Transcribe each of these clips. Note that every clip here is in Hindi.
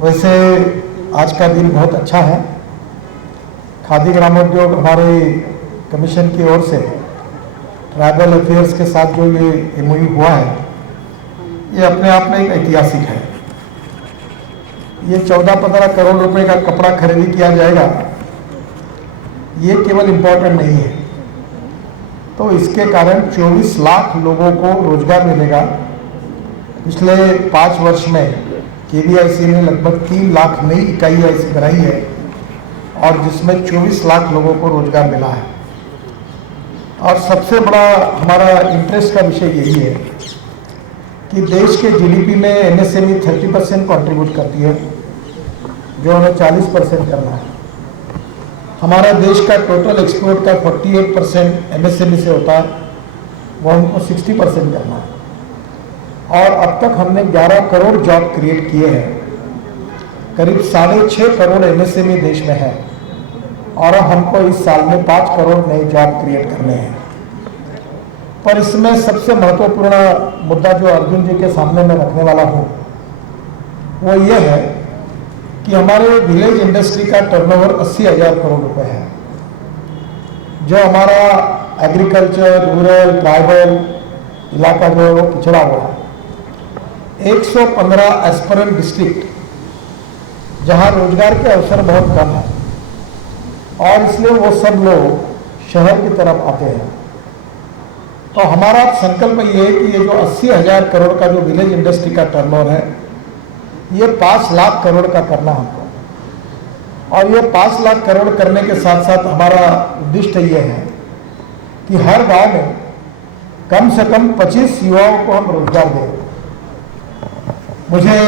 वैसे आज का दिन बहुत अच्छा है। खादी ग्रामोद्योग हमारे कमीशन की ओर से ट्राइबल अफेयर्स के साथ जो ये एमओयू हुआ है, ये अपने आप में एक ऐतिहासिक है। ये 14-15 करोड़ रुपए का कपड़ा खरीदी किया जाएगा, ये केवल इम्पोर्टेंट नहीं है। तो इसके कारण 24 लाख लोगों को रोजगार मिलेगा। पिछले 5 वर्ष में केवीआईसी ने लगभग 3 लाख नई इकाई ऐसी बनाई है और जिसमें 24 लाख लोगों को रोजगार मिला है। और सबसे बड़ा हमारा इंटरेस्ट का विषय यही है कि देश के जीडीपी में एमएसएमई 30% कंट्रीब्यूट करती है, जो हमें 40% करना है। हमारा देश का टोटल एक्सपोर्ट का 48% एमएसएमई से होता है, वो हमको 60% करना है। और अब तक हमने 11 करोड़ जॉब क्रिएट किए हैं। करीब 6.5 करोड़ एमएसएमई देश में है और हमको इस साल में 5 करोड़ नए जॉब क्रिएट करने हैं। पर इसमें सबसे महत्वपूर्ण मुद्दा जो अर्जुन जी के सामने मैं रखने वाला हूँ वो ये है कि हमारे विलेज इंडस्ट्री का टर्नओवर 80,000 करोड़ रुपए है। जो हमारा एग्रीकल्चर, रूरल, ट्राइबल इलाका जो है वो पिछड़ा हुआ है। 115 एस्पिरेंट डिस्ट्रिक्ट जहां रोजगार के अवसर बहुत कम है और इसलिए वो सब लोग शहर की तरफ आते हैं। तो हमारा संकल्प ये है कि ये जो 80,000 करोड़ का जो विलेज इंडस्ट्री का टर्नओवर है, ये 5 लाख करोड़ का करना हमको। और ये 5 लाख करोड़ करने के साथ साथ हमारा उद्देश्य ये है कि हर गांव में कम से कम 25 युवाओं को हम रोजगार दें। मुझे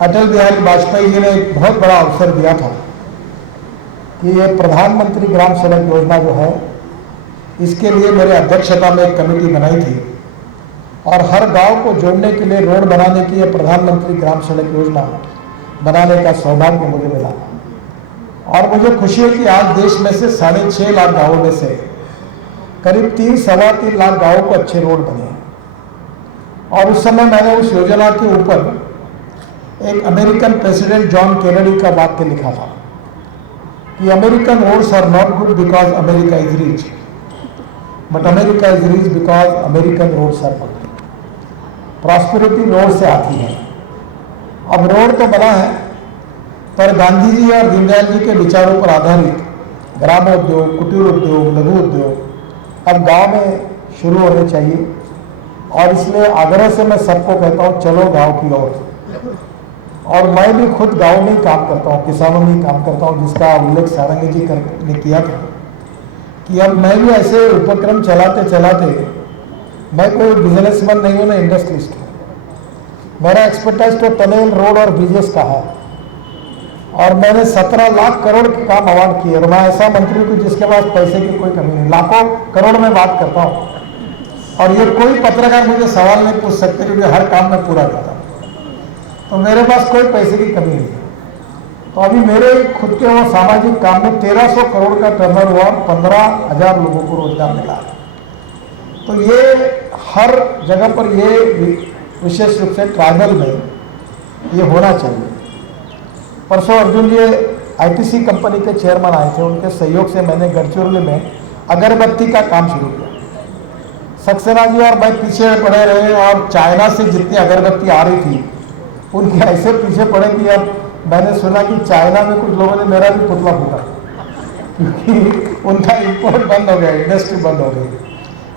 अटल बिहारी वाजपेयी जी ने एक बहुत बड़ा अवसर दिया था कि ये प्रधानमंत्री ग्राम सड़क योजना जो है, इसके लिए मेरे अध्यक्षता में एक कमेटी बनाई थी और हर गांव को जोड़ने के लिए रोड बनाने की ये प्रधानमंत्री ग्राम सड़क योजना बनाने का सौभाग्य मुझे मिला। और मुझे खुशी है कि आज देश में से 6.5 लाख गाँवों में से करीब 3-3.25 लाख गाँवों को अच्छे रोड बने हैं। और उस समय मैंने उस योजना के ऊपर एक अमेरिकन प्रेसिडेंट जॉन केनेडी का वाक्य लिखा था कि American roads are not good because America is rich, but America is rich because American roads are good. Prosperity road से आती है। अब रोड तो बना है, पर गांधी जी और दीनदयाल जी के विचारों पर आधारित ग्रामोद्योग, कुटीर उद्योग, लघु उद्योग अब गांव में शुरू होने चाहिए। और इसलिए आग्रह से मैं सबको कहता हूँ, चलो गांव की ओर। और मैं भी खुद गांव में ही काम करता हूँ, किसानों में ही काम करता हूँ, जिसका उल्लेख सारंगी जी ने किया था कि अब मैं भी ऐसे उपक्रम चलाते चलाते, मैं कोई बिजनेसमैन नहीं हूँ, ना इंडस्ट्रियलिस्ट हूँ। मेरा एक्सपर्टाइज तो टनल, रोड और ब्रिजेस का है। और मैंने 17 लाख करोड़ के काम अवार्ड किए। और मैं ऐसा मंत्री हूँ जिसके पास पैसे की कोई कमी नहीं, लाखों करोड़ में बात करता हूँ। और ये कोई पत्रकार मुझे सवाल नहीं पूछ सकते क्योंकि हर काम में पूरा करता हूँ। तो मेरे पास कोई पैसे की कमी नहीं है। तो अभी मेरे खुद के वो सामाजिक काम में 1300 करोड़ का टर्नओवर हुआ, 15,000 लोगों को रोजगार मिला। तो ये हर जगह पर ये विशेष रूप से ट्राइबल में ये होना चाहिए। परसों अर्जुन जी आईटीसी कंपनी के चेयरमैन आए थे, उनके सहयोग से मैंने गढ़चिरौली में अगरबत्ती का काम शुरू किया। सक्सेना जी और मैं पीछे पड़े रहे और चाइना से जितनी अगरबत्ती आ रही थी उनके ऐसे पीछे पड़े कि अब मैंने सुना कि चाइना में कुछ लोगों ने मेरा भी पुतला फूटा क्योंकि उनका इंपोर्ट बंद हो गया, इंडस्ट्री बंद हो गई।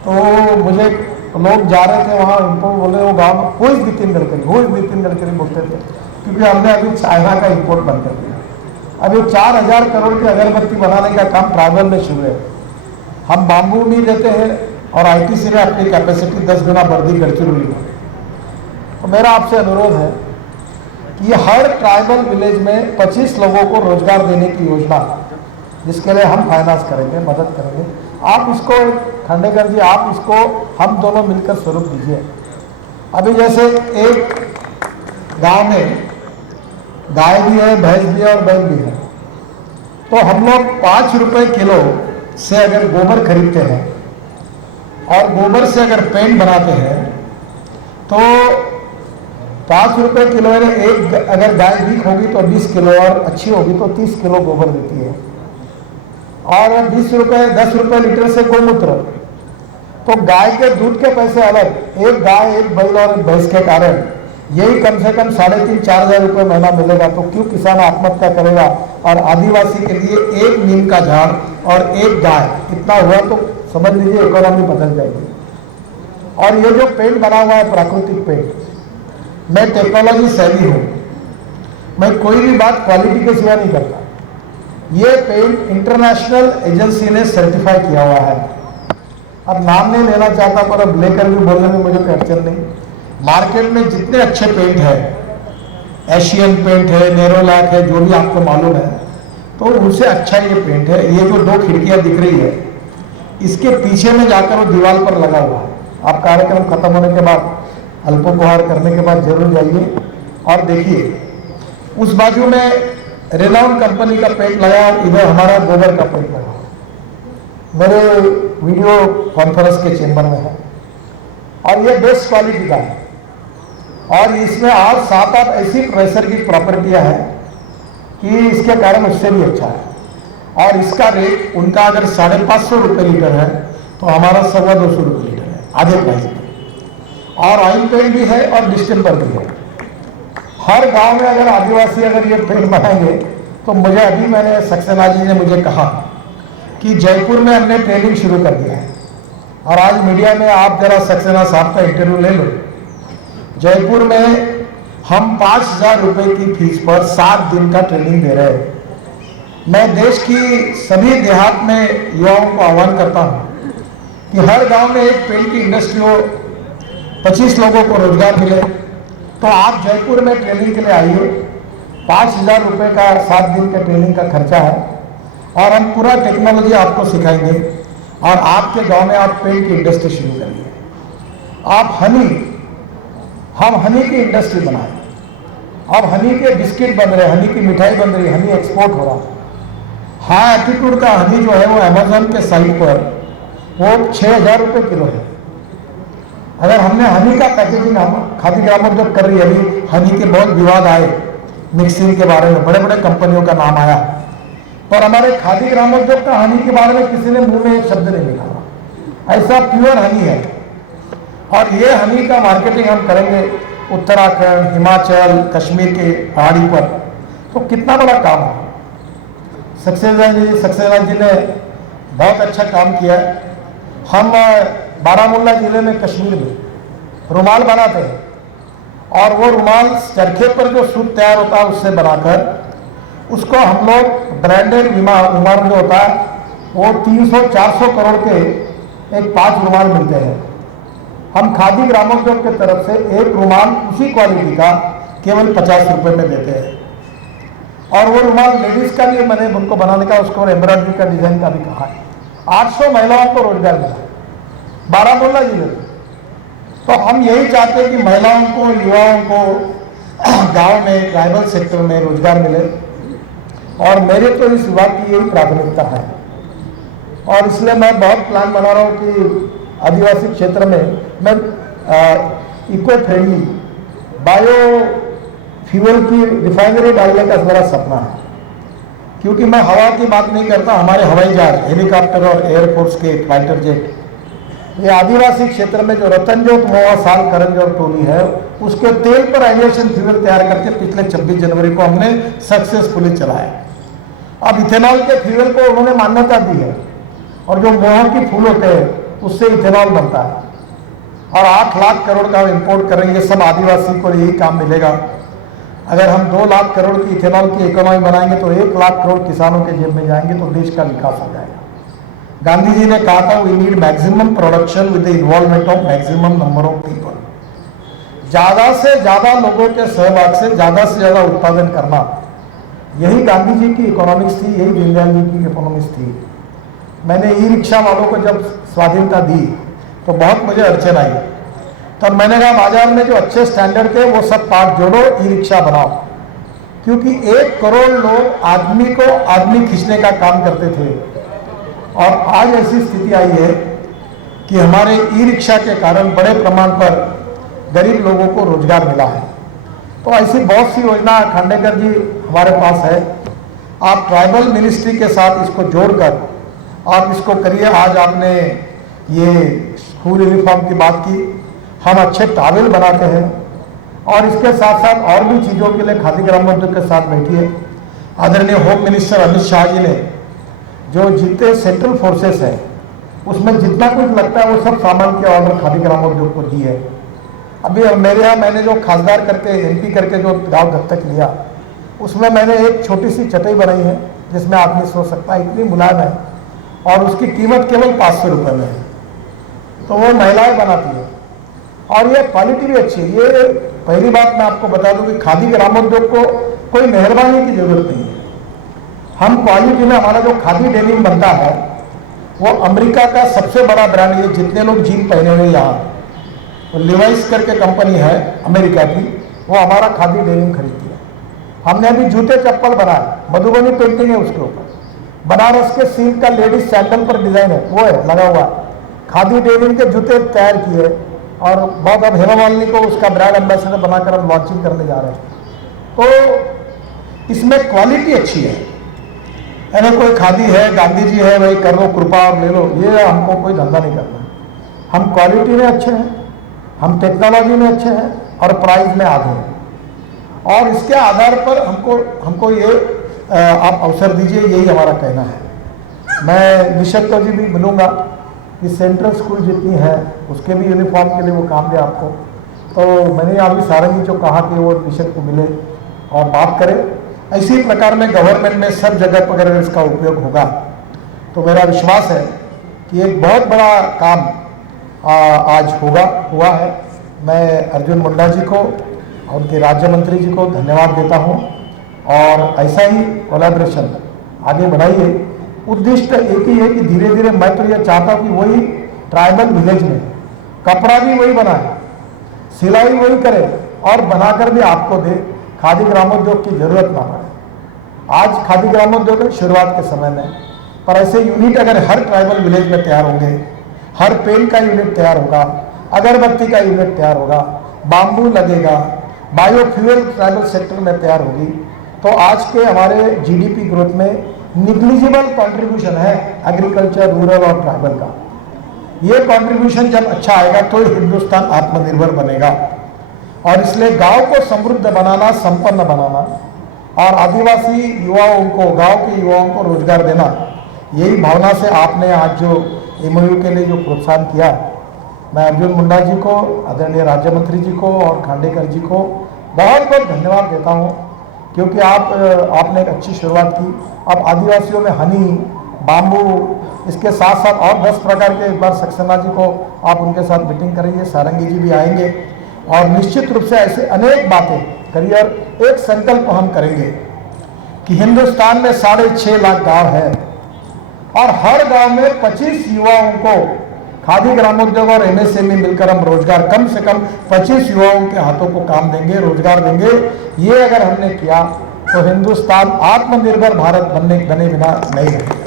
तो मुझे लोग जा रहे थे वहाँ, इंपोर्ट बोले वो गाँव में कोई नितिन गडकरी बोलते थे क्योंकि हमने अभी चाइना का इंपोर्ट बंद कर दिया। अभी 4,000 करोड़ की अगरबत्ती बनाने का काम ट्राइबल में शुरू है। हम बाम्बू भी देते हैं और आईटीसी ने अपनी कैपेसिटी 10 गुना बढ़ दी गढ़चिरौली में। तो मेरा आपसे अनुरोध है कि ये हर ट्राइबल विलेज में 25 लोगों को रोजगार देने की योजना, जिसके लिए हम फाइनेंस करेंगे, मदद करेंगे। आप इसको खंडेकर जी, आप इसको हम दोनों मिलकर स्वरूप दीजिए। अभी जैसे एक गांव में गाय भी है, भैंस भी है और बैल भी है, तो हम लोग 5 रुपए किलो से अगर गोबर खरीदते हैं और गोबर से अगर पेंट बनाते हैं तो 5 रुपये किलो है। एक अगर गाय वीक होगी तो 20 किलो और अच्छी होगी तो 30 किलो गोबर देती है। और 20 रुपये 10 रुपये लीटर से गोमूत्र। तो गाय के दूध के पैसे अलग, एक गाय एक बैल और एक भैंस के कारण यही कम से कम 3,500-4 हज़ार रुपये महीना मिलेगा। तो क्यों किसान आत्महत्या करेगा? और आदिवासी के लिए एक नीम का झाड़ और एक गाय, इतना हुआ तो समझ लीजिए इकोनॉमी बदल जाएगी। और ये जो पेंट बना हुआ है प्राकृतिक पेंट, मैं टेक्नोलॉजी सेवी हूँ, मैं कोई भी बात क्वालिटी के सिवा नहीं करता। ये पेंट इंटरनेशनल एजेंसी ने सर्टिफाई किया हुआ है। अब नाम नहीं लेना चाहता पर अब लेकर भी बोलने में मुझे कोई अड़चन नहीं। मार्केट में जितने अच्छे पेंट है, एशियन पेंट है, नेरोलैक है, जो भी आपको मालूम है, तो उनसे अच्छा ये पेंट है। ये जो 2 खिड़कियां दिख रही है, इसके पीछे में जाकर वो दीवार पर लगा हुआ है। आप कार्यक्रम खत्म होने के बाद, अल्पोपहार करने के बाद जरूर जाइए और देखिए। उस बाजू में रेनाउंड कंपनी का पेंट लगा और इधर हमारा गोबर का पेंट लगा। मेरे वीडियो कॉन्फ्रेंस के चेंबर में है और ये बेस्ट क्वालिटी का है। और इसमें और 7-8 ऐसी प्रेशर की प्रॉपर्टियां हैं कि इसके कारण उससे भी अच्छा है। और इसका रेट उनका अगर 550 रुपये लीटर है तो हमारा 250 रुपये लीटर है, आधे प्राइस पे। और ऑयल पेंट भी है और डिस्टेम्पर भी है। हर गांव में अगर आदिवासी अगर ये पेंट बनाएंगे तो मुझे अभी मैंने सक्सेना जी ने मुझे कहा कि जयपुर में हमने ट्रेनिंग शुरू कर दिया है। और आज मीडिया में आप जरा सक्सेना साहब का इंटरव्यू ले लो। जयपुर में हम 5,000 रुपये की फीस पर 7 दिन का ट्रेनिंग दे रहे हैं। मैं देश की सभी देहात में युवाओं को आह्वान करता हूं कि हर गांव में एक पेंट की इंडस्ट्री हो, 25 लोगों को रोजगार मिले। तो आप जयपुर में ट्रेनिंग के लिए आइए। 5,000 रुपये का 7 दिन का ट्रेनिंग का खर्चा है और हम पूरा टेक्नोलॉजी आपको सिखाएंगे और आपके गांव में आप पेंट की इंडस्ट्री शुरू करिए। आप हम हनी की इंडस्ट्री बनाएं। अब हनी के बिस्किट बन रहे, हनी की मिठाई बन रही, हनी एक्सपोर्ट हो रहा। हाई एटीट्यूड का हनी जो है वो अमेजोन के साइट पर वो 6,000 रुपये किलो है। अगर हमने हनी का पैकेजिंग, हम खादी ग्रामोद्योग कर रही है। अभी हनी के बहुत विवाद आए मिक्सिंग के बारे में, बड़े बड़े कंपनियों का नाम आया, पर हमारे खादी ग्रामोद्योग का हनी के बारे में किसी ने मुंह में एक शब्द नहीं निकाला। ऐसा प्योर हनी है। और ये हनी का मार्केटिंग हम करेंगे उत्तराखंड, हिमाचल, कश्मीर के पहाड़ी पर। तो कितना बड़ा काम है। सक्सेना जी ने बहुत अच्छा काम किया है। हम बारामूला जिले में, कश्मीर में रुमाल बनाते हैं और वो रुमाल चरखे पर जो सूत तैयार होता है उससे बनाकर उसको हम लोग ब्रांडेड रुमाल जो होता है वो 300-400 करोड़ के एक 5 रुमाल मिलते हैं। हम खादी ग्रामोद्योग की तरफ से एक रुमाल उसी क्वालिटी का केवल 50 रुपये में देते हैं। और वो रुमाल लेडीज का भी मैंने उनको बनाने का, उसको एम्ब्रॉयडरी का डिजाइन का भी कहा है। 800 महिलाओं को रोजगार मिला बारामूला जिले में। तो हम यही चाहते हैं कि महिलाओं को, युवाओं को गांव में, ट्राइबल सेक्टर में रोजगार मिले। और मेरे तो इस विभाग की यही प्राथमिकता है। और इसलिए मैं बहुत प्लान बना रहा हूँ कि आदिवासी क्षेत्र में मैं इको फ्रेंडली बायो फ्यूल की रिफाइनरी डालने का मेरा सपना है। क्योंकि मैं हवा की बात नहीं करता, हमारे हवाई जहाज, हेलीकॉप्टर और एयरफोर्स के फाइटर जेट, ये आदिवासी क्षेत्र में जो रतनजोत मोआ साल करंजोर टोली है उसके तेल पर एविएशन फ्यूल तैयार करके पिछले 26 जनवरी को हमने सक्सेसफुली चलाया। अब इथेनॉल के फ्यूल को उन्होंने मान्यता दी है और जो मोह की फूल होते हैं उससे इथेनॉल बनता है। और 8 लाख करोड़ का इंपोर्ट करेंगे, सब आदिवासी को यही काम मिलेगा। अगर हम 2 लाख करोड़ की इथेनॉल की इकोनॉमी बनाएंगे तो 1 लाख करोड़ किसानों के जेब में जाएंगे, तो देश का विकास हो जाएगा। गांधी जी ने कहा था we need maximum production with the involvement of maximum number of people. ज्यादा से ज्यादा लोगों के सहभाग से ज्यादा उत्पादन करना, यही गांधी जी की इकोनॉमिक्स थी, यही दीनदयाल जी की इकोनॉमिक्स थी। मैंने ई रिक्शा वालों को जब स्वाधीनता दी तो बहुत मुझे अड़चन आई। तब मैंने कहा बाजार में जो अच्छे स्टैंडर्ड थे वो सब पार्ट जोड़ो, ई रिक्शा बनाओ। क्योंकि 1 करोड़ लोग आदमी खींचने का काम करते थे। और आज ऐसी स्थिति आई है कि हमारे ई रिक्शा के कारण बड़े प्रमाण पर गरीब लोगों को रोजगार मिला है। तो ऐसी बहुत सी योजना खांडेकर जी हमारे पास है। आप ट्राइबल मिनिस्ट्री के साथ इसको जोड़कर आप इसको करिए। आज आपने ये स्कूल यूनिफॉर्म की बात की, हम अच्छे टावेल बनाते हैं और इसके साथ साथ और भी चीज़ों के लिए खादी ग्रामोद्योग के साथ बैठिए। आदरणीय होम मिनिस्टर अमित शाह जी ने जो जितने सेंट्रल फोर्सेस है उसमें जितना कुछ लगता है वो सब सामान के ऑर्डर खादी ग्रामोद्योग को दी है। अभी मेरे यहाँ मैंने जो खासदार करके MP करके जो गांव दत्तक लिया उसमें मैंने एक छोटी सी चटाई बनाई है जिसमें आदमी सो सकता है, इतनी मुलायम है और उसकी कीमत केवल 500 रुपये में है। तो वो महिलाएं बनाती है और ये क्वालिटी भी अच्छी है। ये पहली बात मैं आपको बता दूं कि खादी ग्रामोद्योग को कोई मेहरबानी की जरूरत नहीं है। हम क्वालिटी में, हमारा जो खादी डेनिम बनता है वो अमेरिका का सबसे बड़ा ब्रांड है। जितने लोग जीन पहने हुए यहाँ, वो लिवाइस करके कंपनी है अमेरिका की, वो हमारा खादी डेनिम खरीदती है। हमने अभी जूते चप्पल बनाए, मधुबनी पेंटिंग है उसके ऊपर, बनारस के सिल्क का लेडीज सैंडल पर डिजाइन है, वो है लगा हुआ। खादी डेनिम के जूते तैयार किए और बहुत, अब हेमा मालिनी को उसका ब्रांड एम्बेसडर बनाकर हम लॉन्चिंग करने जा रहे हैं। तो इसमें क्वालिटी अच्छी है। यानी कोई खादी है, गांधी जी है, भाई कर लो कृपा और ले लो, ये हमको कोई धंधा नहीं करना। हम क्वालिटी में अच्छे हैं, हम टेक्नोलॉजी में अच्छे हैं और प्राइस में आगे हैं। और इसके आधार पर हमको ये आप अवसर दीजिए, यही हमारा कहना है। मैं निशक्त जी भी मिलूंगा कि सेंट्रल स्कूल जितनी है उसके भी यूनिफॉर्म के लिए वो काम दे आपको। तो मैंने अभी सारंगी जो कहा कि वो निशक्त को मिले और बात करें। इसी प्रकार में गवर्नमेंट में सब जगह पर अगर इसका उपयोग होगा तो मेरा विश्वास है कि एक बहुत बड़ा काम आज हुआ है। मैं अर्जुन मुंडा जी को और उनके राज्य मंत्री जी को धन्यवाद देता हूँ और ऐसा ही कोलैबोरेशन आगे बढ़ाइए। उद्देश्य एक ही है कि धीरे धीरे मैं तो ये चाहता हूँ कि वही ट्राइबल विलेज में कपड़ा भी वही बनाए, सिलाई वही करे और बनाकर भी आपको दे। खादी ग्रामोद्योग की जरूरत ना पड़े। आज खादी ग्रामोद्योग शुरुआत के समय में, पर ऐसे यूनिट अगर हर ट्राइबल विलेज में तैयार होंगे, हर पेन का यूनिट तैयार होगा, अगरबत्ती का यूनिट तैयार होगा, बाम्बू लगेगा, बायोफ्यूल ट्राइबल सेक्टर में तैयार होगी, तो आज के हमारे GDP ग्रोथ में निग्लिजिबल कंट्रीब्यूशन है एग्रीकल्चर, रूरल और ट्राइबल का। ये कंट्रीब्यूशन जब अच्छा आएगा तो हिंदुस्तान आत्मनिर्भर बनेगा। और इसलिए गांव को समृद्ध बनाना, संपन्न बनाना और आदिवासी युवाओं को, गांव के युवाओं को रोजगार देना, यही भावना से आपने आज जो MOU के लिए जो प्रोत्साहन किया, मैं अर्जुन मुंडा जी को, आदरणीय राज्य मंत्री जी को और खांडेकर जी को बहुत बहुत धन्यवाद देता हूँ, क्योंकि आपने एक अच्छी शुरुआत की। अब आदिवासियों में हनी, बाम्बू, इसके साथ साथ और 10 प्रकार के, एक बार सक्सेना जी को आप उनके साथ मीटिंग करेंगे, सारंगी जी भी आएंगे और निश्चित रूप से ऐसे अनेक बातें करिए। और एक संकल्प हम करेंगे कि हिंदुस्तान में 6.5 लाख गांव है और हर गांव में 25 युवाओं को खादी ग्रामोद्योग और MSME मिलकर हम रोजगार, कम से कम 25 युवाओं के हाथों को काम देंगे, रोजगार देंगे। ये अगर हमने किया तो हिंदुस्तान आत्मनिर्भर भारत बने बिना नहीं रहेगा।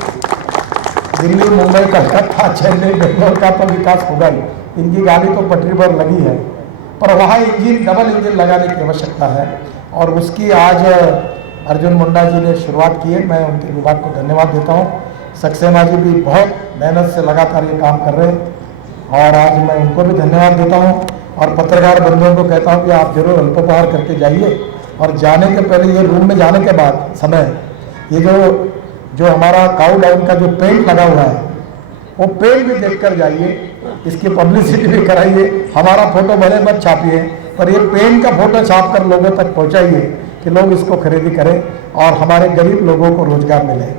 दिल्ली, मुंबई, कलकत्ता, चेन्नई, बेंगलोर का तो विकास होगा ही, इनकी गाड़ी तो पटरी पर लगी है, पर वहाँ डबल इंजन लगाने की आवश्यकता है और उसकी आज अर्जुन मुंडा जी ने शुरुआत की है। मैं उनके विभाग को धन्यवाद देता हूँ। सक्सेना जी भी बहुत मेहनत से लगातार ये काम कर रहे हैं और आज मैं उनको भी धन्यवाद देता हूँ। और पत्रकार बंधुओं को कहता हूँ कि आप जरूर अल्पोपहार करके जाइए और जाने के पहले, ये रूम में जाने के बाद समय, ये जो हमारा काऊ डाउन का जो पेंट लगा हुआ है वो पेंट भी देख कर जाइए, इसकी पब्लिसिटी भी कराइए। हमारा फोटो भले मत छापिए, पर ये पेंट का फोटो छाप कर लोगों तक पहुँचाइए कि लोग इसको खरीदी करें और हमारे गरीब लोगों को रोजगार मिले।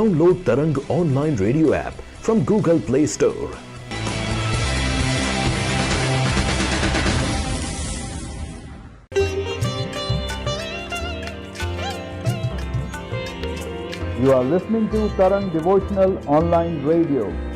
Download Tarang online radio app from Google Play Store. You are listening to Tarang Devotional Online Radio.